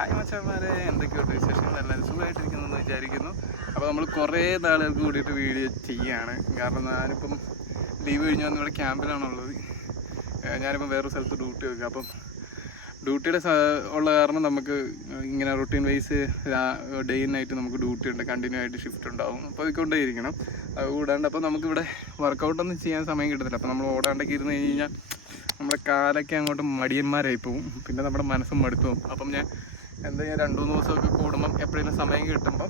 Hi മച്ചാന്മാരെ, എന്തൊക്കെയുണ്ട് വിശേഷങ്ങൾ? എല്ലാവരും സുഖമായിട്ടിരിക്കുന്നെന്ന് വിചാരിക്കുന്നു. അപ്പോൾ നമ്മൾ കുറേ നാളുകൾക്ക് കൂടിയിട്ട് വീഡിയോ ചെയ്യുകയാണ്. കാരണം ഞാനിപ്പം ലീവ് കഴിഞ്ഞ് വന്ന് ഇവിടെ ക്യാമ്പിലാണുള്ളത്. ഞാനിപ്പം വേറൊരു സ്ഥലത്ത് ഡ്യൂട്ടി വെക്കുക. അപ്പം ഡ്യൂട്ടിയുടെ ഉള്ള കാരണം നമുക്ക് ഇങ്ങനെ റൊട്ടീൻ വൈസ് ഡേ നൈറ്റ് നമുക്ക് ഡ്യൂട്ടി ഉണ്ട്, കണ്ടിന്യൂ ആയിട്ട് ഷിഫ്റ്റ് ഉണ്ടാവും. അപ്പോൾ പോയിക്കൊണ്ടേയിരിക്കണം. അത് കൂടാണ്ട് അപ്പോൾ നമുക്കിവിടെ വർക്കൗട്ടൊന്നും ചെയ്യാൻ സമയം കിട്ടത്തില്ല. അപ്പോൾ നമ്മൾ ഓടാണ്ടൊക്കെ ഇരുന്ന് കഴിഞ്ഞ് കഴിഞ്ഞാൽ നമ്മുടെ കാലൊക്കെ അങ്ങോട്ട് മടിയന്മാരായി പോവും, പിന്നെ നമ്മുടെ മനസ്സും മടുത്തു പോകും. അപ്പം ഞാൻ എന്താ ചെയ്യുക, 2-3 ദിവസമൊക്കെ കൂടുമ്പം എപ്പോഴെങ്കിലും സമയം കിട്ടുമ്പം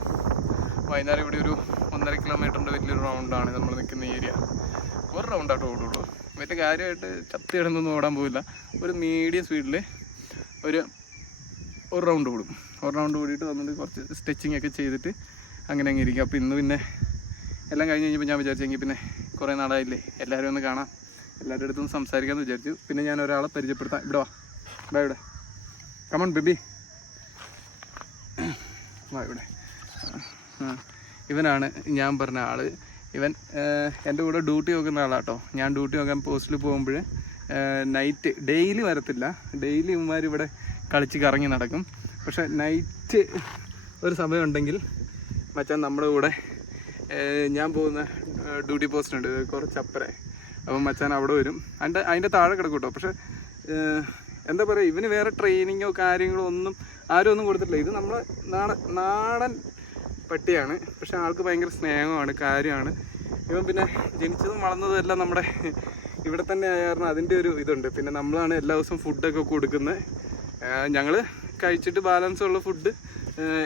വൈകുന്നേരം ഇവിടെ ഒരു 1.5 കിലോമീറ്ററിൻ്റെ വലിയൊരു റൗണ്ടാണ് നമ്മൾ നിൽക്കുന്ന ഏരിയ. ഒരു റൗണ്ടായിട്ട് ഓടുള്ളൂ, മറ്റേ കാര്യമായിട്ട് ചത്തി കിടന്നൊന്നും ഓടാൻ പോവില്ല. ഒരു മീഡിയം സ്പീഡിൽ ഒരു റൗണ്ട് ഓടും. ഒരു റൗണ്ട് ഓടിയിട്ട് വന്നിട്ട് കുറച്ച് സ്ട്രെച്ചിങ് ഒക്കെ ചെയ്തിട്ട് അങ്ങനെ ഇരിക്കും. അപ്പോൾ ഇന്ന് പിന്നെ എല്ലാം കഴിഞ്ഞ് കഴിഞ്ഞപ്പോൾ ഞാൻ വിചാരിച്ചെങ്കിൽ പിന്നെ കുറേ നാളായില്ലേ, എല്ലാവരും ഒന്ന് കാണാം, എല്ലാവരുടെ അടുത്തും സംസാരിക്കാമെന്ന് വിചാരിച്ചു. പിന്നെ ഞാൻ ഒരാളെ പരിചയപ്പെടുത്താം. ഇവിടെ വാ, ഇവിടെ കമോൺ ബേബി, വാ ഇവിടെ. ഇവനാണ് ഞാൻ പറഞ്ഞ ആൾ. ഇവൻ എൻ്റെ കൂടെ ഡ്യൂട്ടി നോക്കുന്ന ആളാട്ടോ. ഞാൻ ഡ്യൂട്ടി നോക്കാൻ പോസ്റ്റിൽ പോകുമ്പോൾ നൈറ്റ് ഡെയിലി വരത്തില്ല. ഡെയിലി ഇവന്മാർ ഇവിടെ കളിച്ച് കറങ്ങി നടക്കും. പക്ഷെ നൈറ്റ് ഒരു സമയമുണ്ടെങ്കിൽ മച്ചാൻ നമ്മുടെ കൂടെ, ഞാൻ പോകുന്ന ഡ്യൂട്ടി പോസ്റ്റ് ഉണ്ട് കുറച്ചപ്പുറേ. അപ്പം മച്ചാൻ അവിടെ വരും. അതിൻ്റെ താഴെ കിടക്കും കേട്ടോ. പക്ഷെ എന്താ പറയുക, ഇവന് വേറെ ട്രെയിനിങ്ങോ കാര്യങ്ങളോ ഒന്നും ആരും ഒന്നും കൊടുത്തിട്ടില്ല. ഇത് നമ്മളെ നാടൻ പട്ടിയാണ്. പക്ഷെ ആൾക്ക് ഭയങ്കര സ്നേഹമാണ്, കാര്യമാണ്. ഇവൻ പിന്നെ ജനിച്ചതും വളർന്നതും എല്ലാം നമ്മുടെ ഇവിടെ തന്നെ ആയിരുന്നു. അതിൻ്റെ ഒരു ഇതുണ്ട്. പിന്നെ നമ്മളാണ് എല്ലാ ദിവസവും ഫുഡൊക്കെ കൊടുക്കുന്നത്. ഞങ്ങൾ കഴിച്ചിട്ട് ബാലൻസ് ഉള്ള ഫുഡ്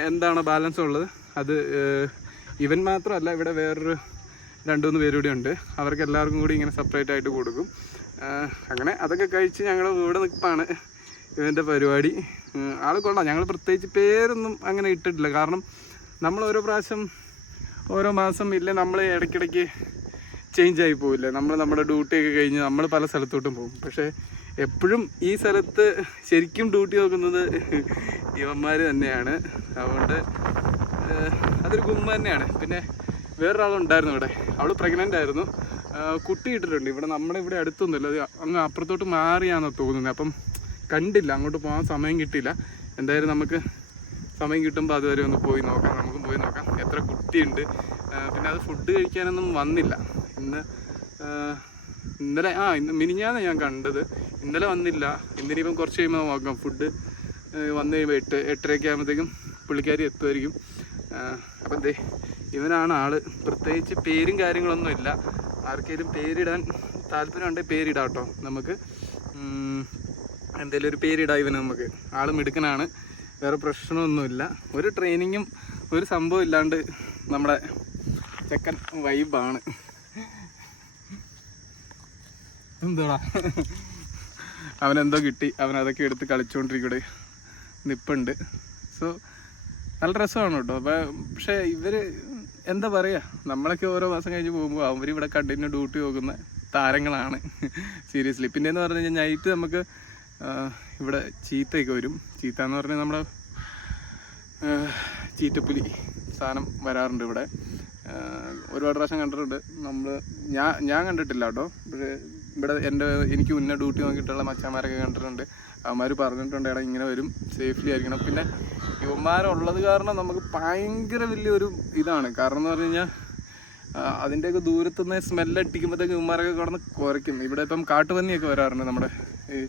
എന്താണോ ബാലൻസ് ഉള്ളത് അത് ഇവൻ മാത്രമല്ല, ഇവിടെ വേറൊരു 2-3 പേര് കൂടി ഉണ്ട്. അവർക്ക് എല്ലാവർക്കും കൂടി ഇങ്ങനെ സെപ്പറേറ്റ് ആയിട്ട് കൊടുക്കും. അങ്ങനെ അതൊക്കെ കഴിച്ച് ഞങ്ങൾ ഇവിടെ നിൽപ്പാണ്. ഇവൻ്റെ പരിപാടി ആൾ കൊള്ളാം. ഞങ്ങൾ പ്രത്യേകിച്ച് പേരൊന്നും അങ്ങനെ ഇട്ടിട്ടില്ല. കാരണം നമ്മൾ ഓരോ പ്രാവശ്യം ഓരോ മാസം ഇല്ലേ, നമ്മൾ ഇടയ്ക്കിടയ്ക്ക് ചേഞ്ച് ആയി പോവില്ലേ. നമ്മുടെ ഡ്യൂട്ടിയൊക്കെ കഴിഞ്ഞ് നമ്മൾ പല സ്ഥലത്തോട്ടും പോകും. പക്ഷേ എപ്പോഴും ഈ സ്ഥലത്ത് ശരിക്കും ഡ്യൂട്ടി നോക്കുന്നത് ഇവന്മാർ തന്നെയാണ്. അതുകൊണ്ട് അതൊരു ഗുമ്മ തന്നെയാണ്. പിന്നെ വേറൊരാളുണ്ടായിരുന്നു ഇവിടെ, അവൾ പ്രഗ്നൻ്റ് ആയിരുന്നു, കുട്ടി ഇട്ടിട്ടുണ്ട്. ഇവിടെ ഇവിടെ അടുത്തൊന്നുമില്ല, അത് അങ്ങ് അപ്പുറത്തോട്ട് മാറിയാണെന്ന് തോന്നുന്നത്. അപ്പം കണ്ടില്ല, അങ്ങോട്ട് പോകാൻ സമയം കിട്ടിയില്ല. എന്തായാലും നമുക്ക് സമയം കിട്ടുമ്പോൾ അതുവരെ ഒന്ന് പോയി നോക്കാം. നമുക്കും പോയി നോക്കാം എത്ര കുട്ടിയുണ്ട്. പിന്നെ അത് ഫുഡ് കഴിക്കാനൊന്നും വന്നില്ല. ഇന്നലെ മിനിഞ്ഞാന്ന് ഞാൻ കണ്ടത്, ഇന്നലെ വന്നില്ല. ഇന്നിനിപ്പം കുറച്ച് കഴിയുമ്പോൾ നോക്കാം. ഫുഡ് വന്നു കഴിയുമ്പോൾ 8-8:30 ആകുമ്പോഴത്തേക്കും പുള്ളിക്കാരി എത്തുമായിരിക്കും. അപ്പം എന്തേ ഇവനാണ് ആള്. പ്രത്യേകിച്ച് പേരും കാര്യങ്ങളൊന്നും ഇല്ല. ആർക്കെങ്കിലും പേരിടാൻ താല്പര്യമുണ്ടെങ്കിൽ പേരിടാം കേട്ടോ. നമുക്ക് എന്തെങ്കിലും ഒരു പേരിടാം ഇവന്. നമുക്ക് ആൾ മിടുക്കനാണ്, വേറെ പ്രശ്നമൊന്നുമില്ല. ഒരു ട്രെയിനിങ്ങും ഒരു സംഭവം ഇല്ലാണ്ട് നമ്മുടെ ചെക്കൻ വൈബാണ്. എന്തോടാ, അവനെന്തോ കിട്ടി, അവനതൊക്കെ എടുത്ത് കളിച്ചുകൊണ്ടിരിക്കൂടെ നിപ്പുണ്ട്. സോ നല്ല രസമാണ് കേട്ടോ. പക്ഷേ ഇവർ എന്താ പറയുക, നമ്മളൊക്കെ ഓരോ മാസം കഴിഞ്ഞ് പോകുമ്പോൾ അവരിവിടെ കണ്ടിന്യൂ ഡ്യൂട്ടി പോകുന്ന താരങ്ങളാണ് സീരിയസ്ലി. പിന്നെയെന്ന് പറഞ്ഞു കഴിഞ്ഞാൽ നൈറ്റ് നമുക്ക് ഇവിടെ ചീത്തയൊക്കെ വരും. ചീത്ത എന്ന് പറഞ്ഞാൽ നമ്മുടെ ചീറ്റപ്പുലി സാധനം വരാറുണ്ട് ഇവിടെ. ഒരുപാട് പ്രാവശ്യം കണ്ടിട്ടുണ്ട്. ഞാൻ കണ്ടിട്ടില്ല കേട്ടോ. പക്ഷേ ഇവിടെ എനിക്ക് മുന്നേ ഡ്യൂട്ടി നോക്കിയിട്ടുള്ള മച്ചാന്മാരൊക്കെ കണ്ടിട്ടുണ്ട്. അവന്മാർ പറഞ്ഞിട്ടുണ്ട്, എടാ ഇങ്ങനെ വരും, സേഫ്ലി ആയിരിക്കണം. പിന്നെ ഇവന്മാരുള്ളത് കാരണം നമുക്ക് ഭയങ്കര വലിയൊരു ഇതാണ്. കാരണം എന്ന് പറഞ്ഞു കഴിഞ്ഞാൽ അതിൻ്റെയൊക്കെ ദൂരത്തുനിന്ന് സ്മെല്ലടിക്കുമ്പോഴത്തേക്ക് ഇവന്മാരൊക്കെ കിടന്ന് കുരയ്ക്കും. ഇവിടെ ഇപ്പം കാട്ടുപന്നിയൊക്കെ വരാറുണ്ട് നമ്മുടെ ഈ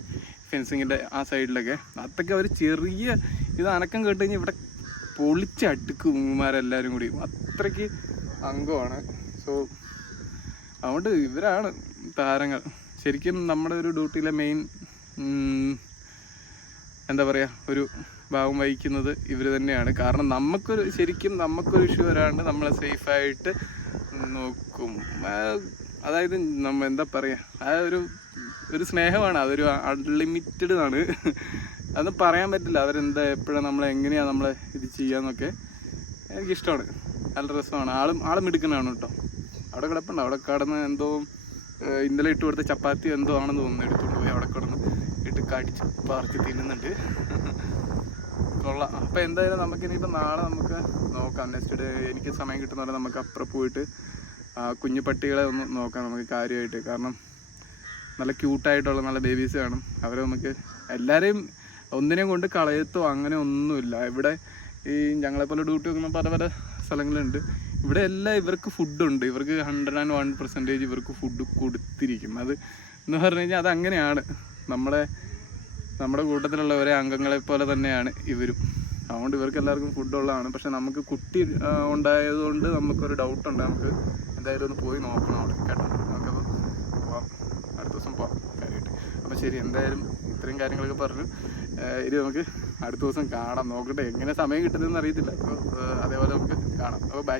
ഫെൻസിങ്ങിൻ്റെ ആ സൈഡിലൊക്കെ. അതൊക്കെ അവർ ചെറിയ ഇത് അനക്കം കേട്ട് കഴിഞ്ഞാൽ ഇവിടെ പൊളിച്ചടുക്കും ഇവന്മാരെല്ലാവരും കൂടി. അത്രയ്ക്ക് അംഗമാണ്. സോ അതുകൊണ്ട് ഇവരാണ് താരങ്ങൾ. ശരിക്കും നമ്മുടെ ഒരു ഡ്യൂട്ടിയിലെ മെയിൻ എന്താ പറയുക, ഒരു ഭാഗം വഹിക്കുന്നത് ഇവർ തന്നെയാണ്. കാരണം നമുക്കൊരു ഇഷ്യൂ വരാണ്ട് നമ്മളെ സേഫായിട്ട് നോക്കും. അതായത് എന്താ പറയുക, ആ ഒരു സ്നേഹമാണ്. അതൊരു അൺലിമിറ്റഡ് ആണ്. അതൊന്നും പറയാൻ പറ്റില്ല. അവരെന്താ എപ്പോഴാണ് എങ്ങനെയാണ് നമ്മളെ ഇത് ചെയ്യാന്നൊക്കെ എനിക്കിഷ്ടമാണ്. നല്ല രസമാണ്. ആളും മിടുക്കനാണ് കേട്ടോ. അവിടെ കിടപ്പുണ്ട്. അവിടെ കിടന്ന് എന്തോ ഇന്നലെ ഇട്ട് കൊടുത്ത ചപ്പാത്തി എന്തോ ആണെന്ന് തോന്നുന്നു, എടുത്തുകൊണ്ട് പോയി അവിടെ കിടന്ന് ഇട്ട് കടിച്ച് പറിച്ച് തിന്നുന്നുണ്ട്. കൊള്ളാം. അപ്പോൾ എന്തായാലും നമുക്കിനിയിപ്പോൾ നാളെ നമുക്ക് നോക്കാം. നെക്സ്റ്റ് ഡേ എനിക്ക് സമയം കിട്ടുന്ന നമുക്ക് അപ്പുറം പോയിട്ട് കുഞ്ഞു പട്ടികളെ ഒന്ന് നോക്കാം നമുക്ക് കാര്യമായിട്ട്. കാരണം നല്ല ക്യൂട്ടായിട്ടുള്ള നല്ല ബേബീസ് കാണും. അവരെ നമുക്ക് എല്ലാവരെയും ഒന്നിനെയും കൊണ്ട് കളയത്തോ അങ്ങനെ ഒന്നുമില്ല. ഇവിടെ ഈ ഞങ്ങളെപ്പോലെ ഡ്യൂട്ടി വെക്കുന്ന പല പല സ്ഥലങ്ങളുണ്ട്. ഇവിടെ എല്ലാം ഇവർക്ക് ഫുഡുണ്ട്. ഇവർക്ക് 101% ഇവർക്ക് ഫുഡ് കൊടുത്തിരിക്കും. അത് എന്ന് പറഞ്ഞു കഴിഞ്ഞാൽ അത് അങ്ങനെയാണ്. നമ്മുടെ കൂട്ടത്തിലുള്ളവരെ അംഗങ്ങളെ പോലെ തന്നെയാണ് ഇവരും. അതുകൊണ്ട് ഇവർക്ക് എല്ലാവർക്കും ഫുഡുള്ളതാണ്. പക്ഷെ നമുക്ക് കുട്ടി ഉണ്ടായതുകൊണ്ട് നമുക്കൊരു ഡൗട്ടുണ്ട്. നമുക്ക് എന്തായാലും ഒന്ന് പോയി നോക്കണം അവിടെ കേട്ടോ. നമുക്കപ്പോൾ പോവാം, അടുത്ത ദിവസം പോവാം കാര്യമായിട്ട്. അപ്പോൾ ശരി, എന്തായാലും ഇത്രയും കാര്യങ്ങളൊക്കെ പറഞ്ഞു. ഇനി നമുക്ക് അടുത്ത ദിവസം കാണാം. നോക്കട്ടെ, എങ്ങനെ സമയം കിട്ടുന്നതെന്ന് അറിയത്തില്ല. അപ്പോൾ അതേപോലെ നമുക്ക് കാണാം. അപ്പോൾ ബൈ.